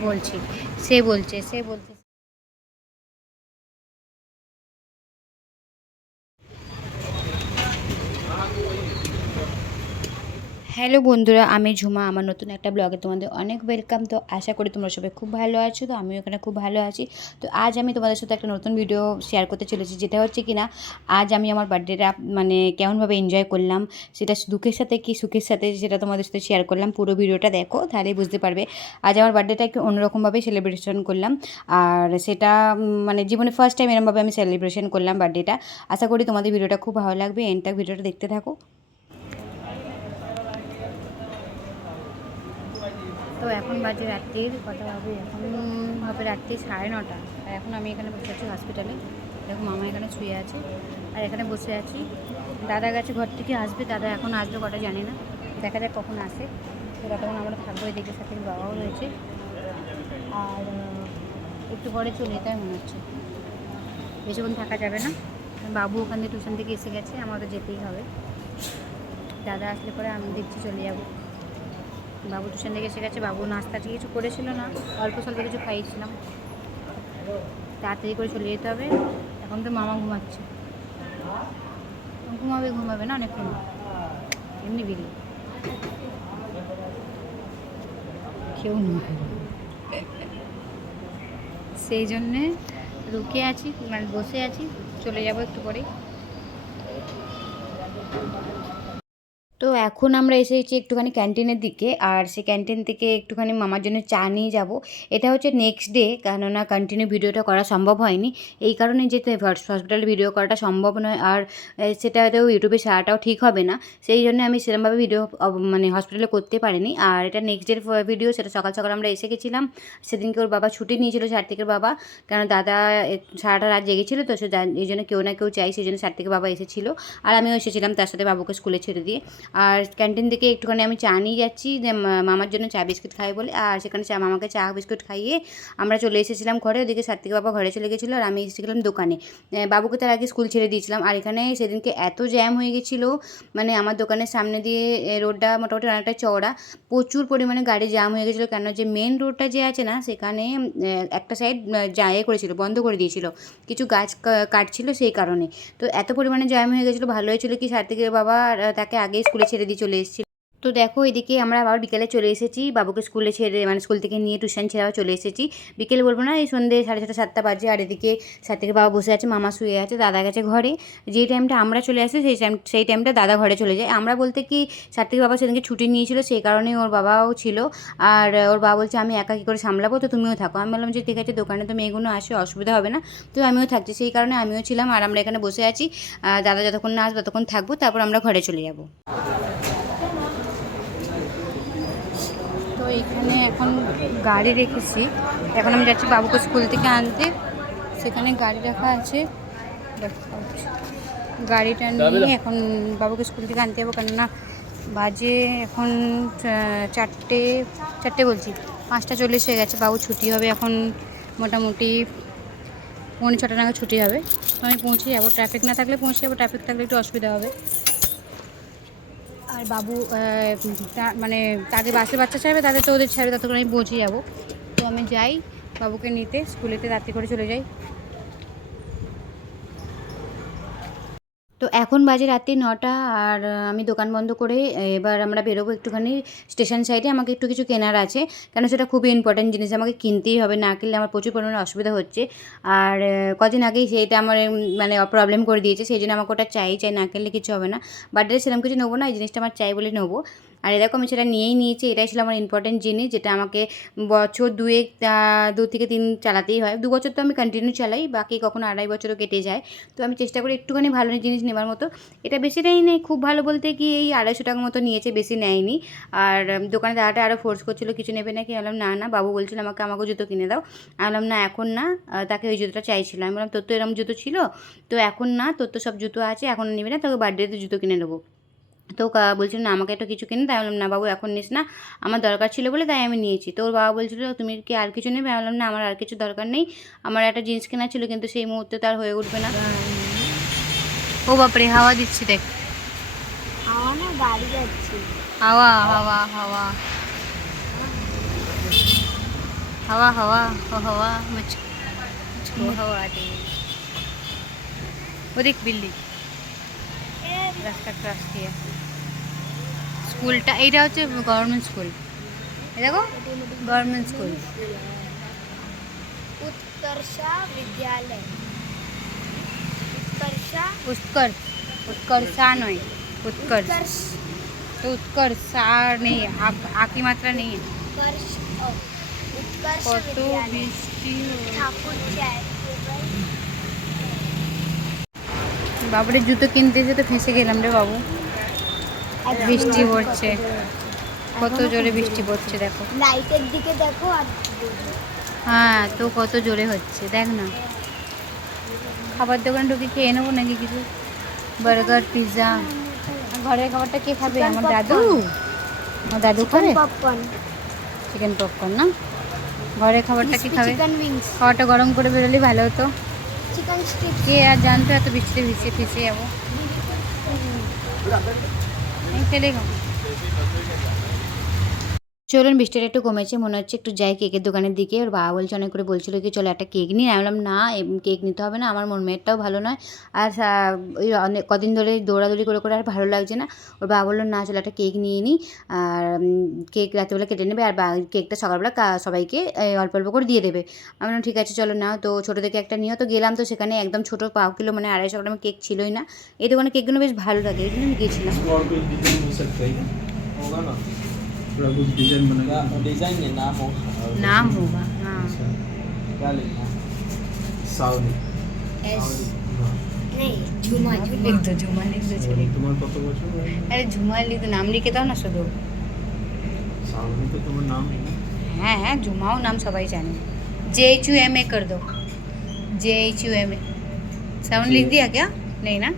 বলছি। সে বলছে সে বলছে হ্যালো বন্ধুরা, আমি ঝুমা, আমার নতুন একটা ব্লগে তোমাদের অনেক ওয়েলকাম তো আশা করি তোমরা সবাই খুব ভালো আছো, তো আমিও এখানে খুব ভালো আছি। তো আজ আমি তোমাদের সাথে একটা নতুন ভিডিও শেয়ার করতে চলেছি, যেটা হচ্ছে কি না আজ আমি আমার বার্থডেটা মানে কেমনভাবে এনজয় করলাম, সেটা দুঃখের সাথে কি সুখের সাথে সেটা তোমাদের সাথে শেয়ার করলাম, পুরো ভিডিওটা দেখো, তাহলেই বুঝতে পারবে। আজ আমার বার্থডেটা একটু অন্যরকমভাবে সেলিব্রেশন করলাম, আর সেটা মানে জীবনে ফার্স্ট টাইম এরমভাবে আমি সেলিব্রেশন করলাম বার্থডেটা আশা করি তোমাদের ভিডিওটা খুব ভালো লাগবে এন্ডটা ভিডিওটা দেখতে থাকো। তো এখন বাজে রাত্রির কথা বাজে এখন হবে রাত্রি সাড়ে নটা। আর এখন আমি এখানে বসে আছি হসপিটালে দেখো মামা এখানে শুয়ে আছে। আর এখানে বসে আছি। দাদা গেছে ঘর থেকে, আসবে। দাদা এখন আসবে কটা জানি না। দেখা যাক কখন আসে। তো ততক্ষণ আমরা থাকব এদিকে সাথে বাবাও রয়েছে। আর একটু পরে চলে যেতে মনে হচ্ছে। বেশিক্ষণ থাকা যাবে না। বাবু ওখান থেকে টিউশন থেকে এসে গেছে, আমাদের যেতেই হবে। দাদা আসলে পরে আমি দেখছি চলে যাব। বাবু টিউশন থেকে এসে গেছে, বাবু নাস্তা ঠিক কিছু করেছিল না। অল্প স্বল্প কিছু খাইয়েছিলাম। তাড়াতাড়ি করে চলে যেতে হবে। এখন তো মামা ঘুমাচ্ছে। ঘুমাবে ঘুমাবে না অনেকক্ষণ। এমনি বিলি কেউ নয় সেই জন্যে রুকে আছি মানে বসে আছি। চলে যাব একটু পরেই। তো এখন আমরা এসেছি একটুখানি ক্যান্টিনের দিকে, আর সেই ক্যান্টিন থেকে একটুখানি মামার জন্য চা নিয়ে যাব। এটা হচ্ছে নেক্সট ডে কেননা কন্টিনিউ ভিডিওটা করা সম্ভব হয়নি। এই কারণে যেতে হসপিটালে ভিডিও করাটা সম্ভব নয়, আর সেটা হয়তো ইউটিউবে ছাড়াটাও ঠিক হবে না। সেই জন্য আমি সেরকমভাবে ভিডিও মানে হসপিটালে করতে পারিনি। আর এটা নেক্সট ডের ভিডিও সেটা সকাল সকাল আমরা এসে গেছিলাম। সেদিনকে ওর বাবা ছুটি নিয়েছিল সার্থিকের বাবা কারণ দাদা সারাটা রাত জেগেছিল তো সে এই জন্য কেউ না কেউ চাই, সেই জন্য সার্থিকের বাবা এসেছিল। আর আমিও এসেছিলাম তার সাথে বাবুকে স্কুলে ছেড়ে দিয়ে। আর ক্যান্টিন থেকে একটুখানি আমি চা নিয়ে যাচ্ছি। যে মামার জন্য চা বিস্কুট খাই বলে। আর সেখানে চা, মামাকে চা বিস্কুট খাইয়ে আমরা চলে এসেছিলাম ঘরে। ওদিকে সাত্বিক বাবা ঘরে চলে গেছিল আর আমি এসেছিলাম দোকানে। বাবুকে তার আগে স্কুল ছেড়ে দিয়েছিলাম। আর এখানে সেদিনকে এত জ্যাম হয়ে গেছিল। মানে আমার দোকানের সামনে দিয়ে রোডটা মোটামুটি অনেকটা চওড়া। প্রচুর পরিমাণে গাড়ি জ্যাম হয়ে গেছিল। কেন যে মেন রোডটা যে আছে না, সেখানে একটা সাইড যা এ করেছিল, বন্ধ করে দিয়েছিল। কিছু গাছ কাটছিল সেই কারণে। তো এত পরিমাণে জ্যাম হয়ে গেছিল, ভালো হয়েছিল কি সার্থিকের বাবা? তাকে আগে স্কুলে ছেড়ে দিয়ে চলে এসেছিল। তো দেখো এদিকে আমরা আবার বিকেলে চলে এসেছি। বাবুকে স্কুলে ছেড়ে মানে স্কুল থেকে নিয়ে টিউশন ছেড়ে চলে এসেছি। বিকেল বলব না, এই সন্ধ্যে সাড়ে ছটা, সাতটা বাজে। আর এদিকে সাত থেকে বাবা বসে আছে, মামা শুয়ে আছে, দাদা গেছে ঘরে। যে টাইমটা আমরা চলে আসি, সেই টাইম সেই টাইমটা দাদা ঘরে চলে যায়। আমরা বলতে কি সাত থেকে বাবা সেদিনকে ছুটি নিয়েছিল, সেই কারণে ওর বাবাও ছিল। আর ওর বাবা বলছে, আমি একা কী করে সামলাবো? তো তুমিও থাকো। আমি বললাম যে, ঠিক আছে, দোকানে তো মেয়েগুলো আসে, অসুবিধা হবে না। তো আমিও থাকছি। সেই কারণে আমিও ছিলাম, আর আমরা এখানে বসে আছি। দাদা যতক্ষণ না আসবে, ততক্ষণ থাকব। তারপর আমরা ঘরে চলে যাব তো এখানে এখন গাড়ি রেখেছি। এখন আমি যাচ্ছি বাবুকে স্কুল থেকে আনতে। সেখানে গাড়ি রাখা আছে। গাড়িটা নিয়ে এখন বাবুকে স্কুল থেকে আনতে যাব। কেননা বাজে এখন চারটে চারটে বলছি। পাঁচটা চল্লিশ হয়ে গেছে। বাবু ছুটি হবে এখন মোটামুটি পৌনে ছটা নাগাদ ছুটি হবে। আমি পৌঁছে যাব। ট্রাফিক না থাকলে পৌঁছে যাব। ট্রাফিক থাকলে একটু অসুবিধা হবে। আর বাবু মানে তাদের বাসে বাচ্চা ছাড়বে, তাদের তো ওদের ছাড়বে, ততক্ষণ আমি পৌঁছে যাব। তো আমি যাই, বাবুকে নিতে, স্কুলেতে রাত্রি করে চলে যাই। তো এখন বাজে রাত্রি নটা আর আমি দোকান বন্ধ করে এবার আমরা বেরোবো একটুখানি স্টেশন সাইডে। আমাকে একটু কিছু কেনার আছে কেন সেটা খুবই ইম্পর্ট্যান্ট জিনিস। আমাকে কিনতেই হবে, না কিনলে আমার প্রচুর পরিমাণে অসুবিধা হচ্ছে। আর কদিন আগেই সেইটা আমার মানে প্রবলেম করে দিয়েছে। সেই জন্য আমাকে ওটা চাই চাই না কিনলে কিছু হবে না। বার্থডে সেরকম কিছু নেব না, এই জিনিসটা আমার চাই বলে নেব। আর এরকম আমি সেটা নিয়েই নিয়েছি, এটাই ছিল আমার ইম্পর্টেন্ট জিনিস, যেটা আমাকে বছর দুয়েক দু থেকে তিন চালাতেই হয়। দু বছর তো আমি কন্টিনিউ চালাই, বাকি কখনো আড়াই বছরও কেটে যায়। তো আমি চেষ্টা করি একটুখানি ভালো জিনিস নেওয়ার মতো। এটা বেশি নেই নেই খুব ভালো বলতে কি এই আড়াইশো টাকার মতো নিয়েছে, বেশি নেয়নি। আর দোকানে দাদাটা আরও ফোর্স করছিল, কিছু নেবে নাকি? আমি বললাম, না না। বাবু বলছিল, আমাকে আমাকে জুতো কিনে দাও। আমি বললাম, না, এখন না। তাকে ওই জুতোটা চাইছিল আমি বললাম, তোর তো এরকম জুতো ছিল? তো এখন না, তোর তো সব জুতো আছে, এখন নিবি না, তোকে বার্থডেতে জুতো কিনে দেবো। তো বলছিল না আমাকে একটা কিছু কিনে তাই বললাম না বাবু এখন নিস না। আমার দরকার ছিল বলে তাই আমি নিয়েছি। তো ওর বাবা বলছিল তুমি কি আর কিছু নেবে? আমি বললাম না আমার আর কিছু দরকার নেই। আমার একটা জিন্স কেনা ছিল কিন্তু সেই মুহূর্তে তার হয়ে উঠবে না। ও বাপরে হাওয়া দিচ্ছি দেখ। হাওয়া হাওয়া হাওয়া হাওয়া। হাওয়া হাওয়া ও দেখ বিল্লি রাস্তা ক্রস কিয়া স্কুলটা এইটা হচ্ছে গভর্নমেন্ট স্কুল এই দেখো গভর্নমেন্ট স্কুল उत्कर्षा विद्यालय उत्कर्षा উৎকর্ষ উৎকর্ষা নয় উৎকর্ষ उत्कर्ष तो उत्कर्ष सा नहीं है आप आकी मात्रा नहीं है उत्कर्ष ओ, उत्कर्ष কত विद्यालय বৃষ্টি ठाकुर चैरिटेबल বাবুরের জুতো কিনতে যেতে ফেসে গেলাম রে বাবু বৃষ্টি পড়ছে। কত জোরে বৃষ্টি পড়ছে দেখো। লাইটের দিকে দেখো আর হ্যাঁ তো কত জোরে হচ্ছে দেখ না। খাবার দোকানে ঢুকে খেয়ে নেব নাকি কিছু? বার্গার পিৎজা ঘরের খাবারটা কে খাবে? আমার দাদু। আমার দাদু খাবে? চিকেন পপকর্ন না? ঘরের খাবারটা কি খাবে? খাবারটা গরম করে বেরোলে ভালো হতো। কে আর জানতো এত বৃষ্টিতে ভিজে ফিসে যাব? এই ফেলে খাব চলুন বৃষ্টিটা একটু কমেছে, মনে হচ্ছে একটু যাই কেকের দোকানের দিকে। ওর বাবা বলছে, অনেক করে বলছিল কি, চলো একটা কেক নিয়ে আমি বললাম, না কেক নিতে হবে না, আমার মন মেয়েরটাও ভালো নয়। আর ওই অনেক, কদিন ধরে দৌড়াদৌড়ি করে করে আর ভালো লাগছে না। ওর বাবা বলল, না, চলো একটা কেক নিয়ে নিই আর কেক রাত্রেবেলা কেটে নেবে আর কেকটা সকালবেলা সবাইকে অল্প অল্প করে দিয়ে দেবে। আমি বললাম, ঠিক আছে, চলো নাও। তো ছোটো থেকে একটা নিও। তো গেলাম, তো সেখানে একদম ছোটো পাও কিলো মানে আড়াইশো গ্রামের কেক ছিলই না। এই দোকানে কেকগুলো বেশ ভালো লাগে এই জন্য আমি গেছিলাম। थोड़ा कुछ डिजाइन बना क्या के डिजाइन है नाम होगा और নাম হোগা হ্যাঁ क्या लिखना है सावनी এস हाँ। নেই ঝুমা ঝুমা লিখ দো ঝুমা লিখ দো ছেলে তোমার কত বছর হয়েছে? আরে ঝুমা লিখ দো নাম লিখে দাও না শুধু सावनी तो তোমার নাম है ना হ্যাঁ হ্যাঁ ঝুমাও নাম সবাই জানে J H U M A कर दो J H U M A sound लिख दिया क्या नहीं ना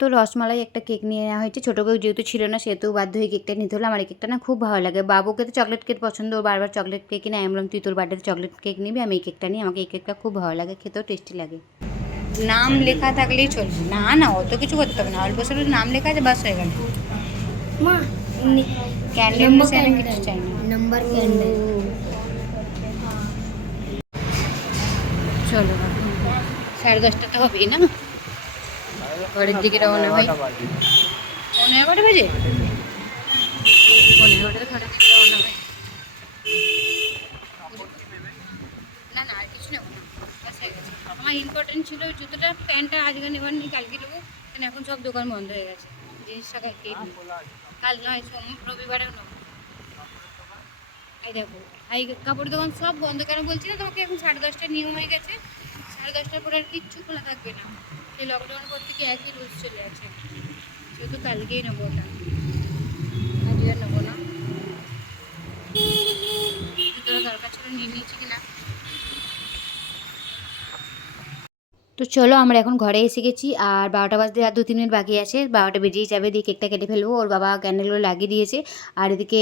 তো রসমালাই একটা কেক নিয়ে নেওয়া হয়েছে। ছোটো কেউ যেহেতু ছিল না সেহেতু বাধ্য হয়ে কেকটা নিতে হলো। আমার এই কেকটা না খুব ভালো লাগে। বাবুকে তো চকলেট কেক পছন্দ ও বারবার চকলেট কেক কিনে আমি বললাম তুই তোর বার্থডেতে চকলেট কেক নিবি আমি এই কেকটা নিই। আমাকে এই কেকটা খুব ভালো লাগে খেতেও টেস্টি লাগে। নাম লেখা থাকলেই চলবে। না না অত কিছু করতে হবে না। অল্প শুধু নাম লেখা আছে বাস হয়ে গেল। মা ক্যান্ডেল কিছু চাই না। নাম্বার ক্যান্ডেল চলো সাড়ে দশটা তো হবেই না? ঘরের দিকে রওনা হই। পনেরো এগারোটা বাজে? ঘরের দিকে না না, আর কিছু নেব না আমার ছিল জুতোটা, প্যান্টটা আজকে নেবার নেই কালকে নেব। কারণ এখন সব দোকান বন্ধ হয়ে গেছে। কাল নয় দেখো, এই কাপড় দোকান সব বন্ধ। কেন বলছি না তোমাকে? এখন সাড়ে দশটার নিয়ম হয়ে গেছে। সাড়ে দশটার পরে আর কিচ্ছু খোলা থাকবে না। সেই লকডাউন পর থেকে একই রুলস চলে আছে। শুধু কালকেই নেব ওটা। আজকে নেব না। জুতোটা দরকার ছিল নিয়ে নিয়েছি কিনা? তো চলো আমরা এখন ঘরে এসে গেছি আর বারোটা বাজতে আর দু তিন মিনিট বাকি আছে। বারোটা বেজেই যাবে দিয়ে কেকটা কেটে ফেলব। ওর বাবা ক্যান্ডেলগুলো লাগিয়ে দিয়েছে আর এদিকে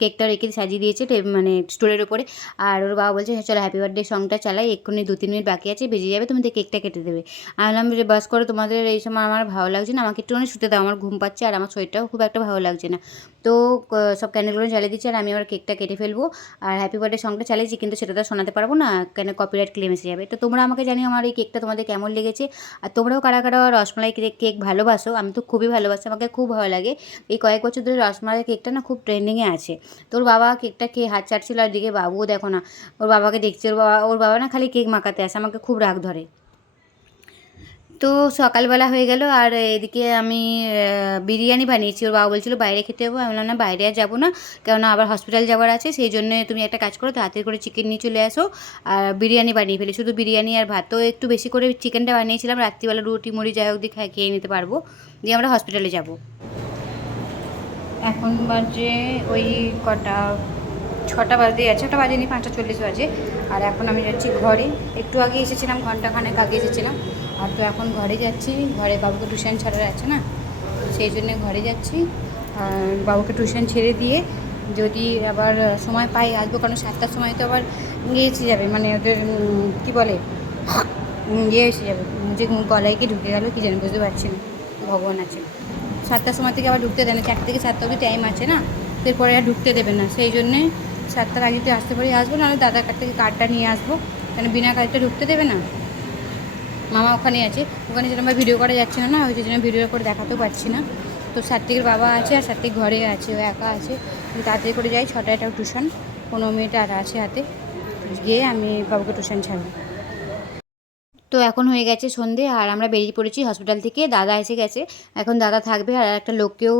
কেকটা রেখে সাজিয়ে দিয়েছে মানে স্টোরের ওপরে আর ওর বাবা বলছে "হ্যাঁ, চলো হ্যাপি বার্থডে সংটা চালাই এক্ষুনি দু তিন মিনিট বাকি আছে বেজে যাবে তুমি কেকটা কেটে দেবে। আমি বললাম যে বাস করো তোমাদের এই সময় আমার ভালো লাগছে না আমাকে একটুখানি শুতে দাও আমার ঘুম পাচ্ছে আর আমার শরীরটাও খুব একটা ভালো লাগছে না। তো সব ক্যান্ডেলগুলো জ্বালিয়ে দিচ্ছে আর আমি আবার কেকটা কেটে ফেলব। আর হ্যাপি বার্থডে সংটা চালিয়েছি কিন্তু সেটা তো শোনাতে পারব না কেন কপিরাইট ক্লেম এসে যাবে। তো তোমরা আমাকে জানিও আমার এই কেকটা তোমাদের কেমন লেগেছে? আর তোমরাও কারা কারা রসমালাই কেক ভালোবাসো? আমি তো খুবই ভালোবাসি, আমাকে খুব ভালো লাগে। এই কয়েক বছর ধরে রসমালাই কেকটা না খুব ট্রেন্ডিংয়ে আছে। তোর বাবা কেকটা খেয়ে হাত চাটছিল আর দিকে বাবুও দেখো না। ওর বাবাকে দেখছে, ওর বাবা ওর বাবা না খালি কেক মাখাতে আসে, আমাকে খুব রাগ ধরে। তো সকালবেলা হয়ে গেল, আর এদিকে আমি বিরিয়ানি বানিয়েছি। ওর বাবা বলছিল, বাইরে খেতে যাব। আমি বললাম, না, বাইরে আর যাব না। কেননা আবার হসপিটাল যাওয়ার আছে, সেই জন্য তুমি একটা কাজ করো, তাড়াতাড়ি করে চিকেন নিয়ে চলে আসো, আর বিরিয়ানি বানিয়ে ফেলি। শুধু বিরিয়ানি আর ভাত তো একটু বেশি করে চিকেনটা বানিয়েছিলাম। রাত্রিবেলা রুটি, মুড়ি, যাই হোক, দিয়ে খেয়ে নিতে পারব। দিয়ে আমরা হসপিটালে যাব। এখন বাজে ওই কটা, ছটা বাজে আছে, ছটা বাজেনি, পাঁচটা চল্লিশ বাজে। আর এখন আমি যাচ্ছি ঘরে। একটু আগে এসেছিলাম ঘন্টাখানেক আগে এসেছিলাম। আর তো এখন ঘরে যাচ্ছি, ঘরে বাবুকে টিউশন ছাড়ার আছে না, সেই জন্য ঘরে যাচ্ছি। আর বাবুকে টিউশন ছেড়ে দিয়ে যদি আবার সময় পাই, আসব, কারণ সাতটার সময় তো আবার ইয়ে এসে যাবে মানে ওদের কী বলে ইয়ে এসে যাবে। যে গলায় কি ঢুকে গেল কী জানি, বুঝতে পারছি না, ভগবান আছে। সাতটার সময় থেকে আবার ঢুকতে দেয় না, চারটে থেকে সাতটা অবধি টাইম আছে না, এরপরে আর ঢুকতে দেবে না। সেই জন্যে সাতটার আগে যদি আসতে পারি, আসব, নাহলে দাদার কাছ থেকে কার্ডটা নিয়ে আসব, কেন বিনা কার্ডটা ঢুকতে দেবে না? মামা ওখানে আছে। ওখানে আমরা ভিডিও করা যাচ্ছে না না ওই জন্য ভিডিও করে দেখাতেও পারছি না। তো সাত্বিকের বাবা আছে আর সাত্বিক ঘরে আছে, ও একা আছে। তাড়াতাড়ি করে যাই, ছটায় একটা টিউশন কোনো মেয়েটা আর আছে হাতে। গিয়ে আমি বাবুকে টিউশন ছাড়বো। তো এখন হয়ে গেছে সন্ধে আর আমরা বেরিয়ে পড়েছি হসপিটাল থেকে। দাদা এসে গেছে। এখন দাদা থাকবে আর একটা লোককেও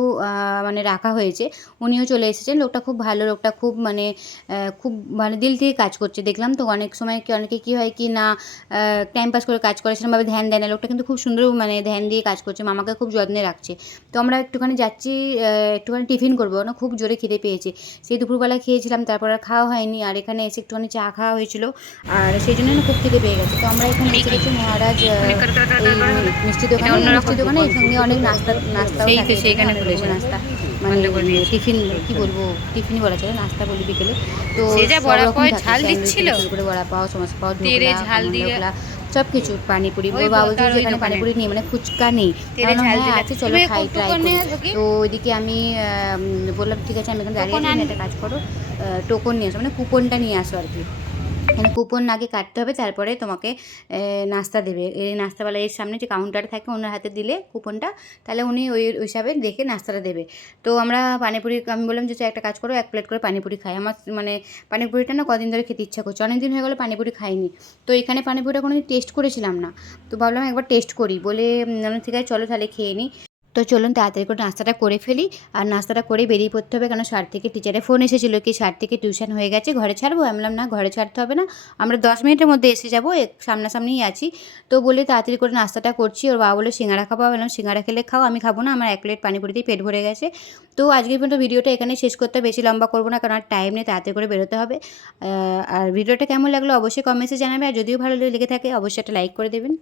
মানে রাখা হয়েছে। উনিও চলে এসেছেন। লোকটা খুব ভালো, লোকটা খুব মানে খুব মানে দিল থেকে কাজ করছে। দেখলাম তো অনেক সময় কি, অনেকে কী হয় কি না টাইম পাস করে কাজ করে সেরকমভাবে ধ্যান দেয় না। লোকটা কিন্তু খুব সুন্দর মানে ধ্যান দিয়ে কাজ করছে। মামাকে খুব যত্নে রাখছে। তো আমরা একটুখানি যাচ্ছি একটুখানি টিফিন করব। না, খুব জোরে খিদে পেয়েছে। সেই দুপুরবেলা খেয়েছিলাম, তারপর আর খাওয়া হয়নি। আর এখানে এসে একটুখানি চা খাওয়া হয়েছিল। আর সেই জন্য খুব খিদে পেয়ে গেছে। তো আমরা এখানে এসে মহারাজ আহ, মিষ্টি দোকানে মিষ্টি দোকানে এর সঙ্গে অনেক নাস্তা নাস্তাও থাকে সেইখানে নাস্তা মানে টিফিন কি বলব টিফিন বলা চলে নাস্তা বলি বিকেলে। তো বড়া রকম ঝাল দিচ্ছিল। করে বড়া পাও সমোসা পাও ঝাল দিয়ে- সব কিছু পানিপুরি বাবু যেখানে পানিপুরি নেই মানে ফুচকা নেই। হ্যাঁ। আছে চলো খাই ট্রাই তো ওইদিকে আমি বললাম ঠিক আছে আমি এখন দাঁড়িয়ে একটা কাজ করো টোকন নিয়ে আসো মানে কুপনটা নিয়ে আসো আর কি। মানে কুপন আগে কাটতে হবে, তারপরে তোমাকে নাস্তা দেবে। এই নাস্তাওয়ালা এর সামনে যে কাউন্টার থাকে, ওনার হাতে দিলে কুপনটা, তাহলে উনি ওই হিসাবে দেখে নাস্তাটা দেবে। তো আমরা পানিপুরি, আমি বললাম যে একটা কাজ করো, এক প্লেট করে পানিপুরি খাই। আমার মানে পানিপুরিটা না কদিন ধরে খেতে ইচ্ছা করছে অনেক দিন হয়ে গেলো পানিপুরি খাইনি। তো এখানে পানিপুরিটা কোনো টেস্ট করেছিলাম না। তো ভাবলাম একবার টেস্ট করি, বলে ঠিক আছে, চলো তাহলে খেয়ে নিই তো চলুন তাড়াতাড়ি করে নাস্তাটা করে ফেলি। আর নাস্তাটা করে বেরিয়ে পড়তে হবে কেন সার থেকে টিচারে ফোন এসেছিল কি সার থেকে টিউশন হয়ে গেছে, ঘরে ছাড়বো? আমি না, ঘরে ছাড়তে হবে না। আমরা দশ মিনিটের মধ্যে এসে যাব সামনাসামনিই আছি। তো বলে তাড়াতাড়ি করে নাস্তাটা করছি। ওর বাবা বলে সিঙ্গারা খাব? বললাম, সিঙ্গারা খেলে খাও, আমি খাব না, আমার এক প্লেট পানিপুরিতেই পেট ভরে গেছে। তো আজকে পর্যন্ত ভিডিওটা এখানে শেষ করতে বেশি লম্বা করব না, কারণ আর টাইম নেই, তাড়াতাড়ি করে বেরোতে হবে। আর ভিডিওটা কেমন লাগল অবশ্যই কমেন্টসে জানাবে, আর যদিও ভালো লেগে থাকে, অবশ্যই একটা লাইক করে দেবেন।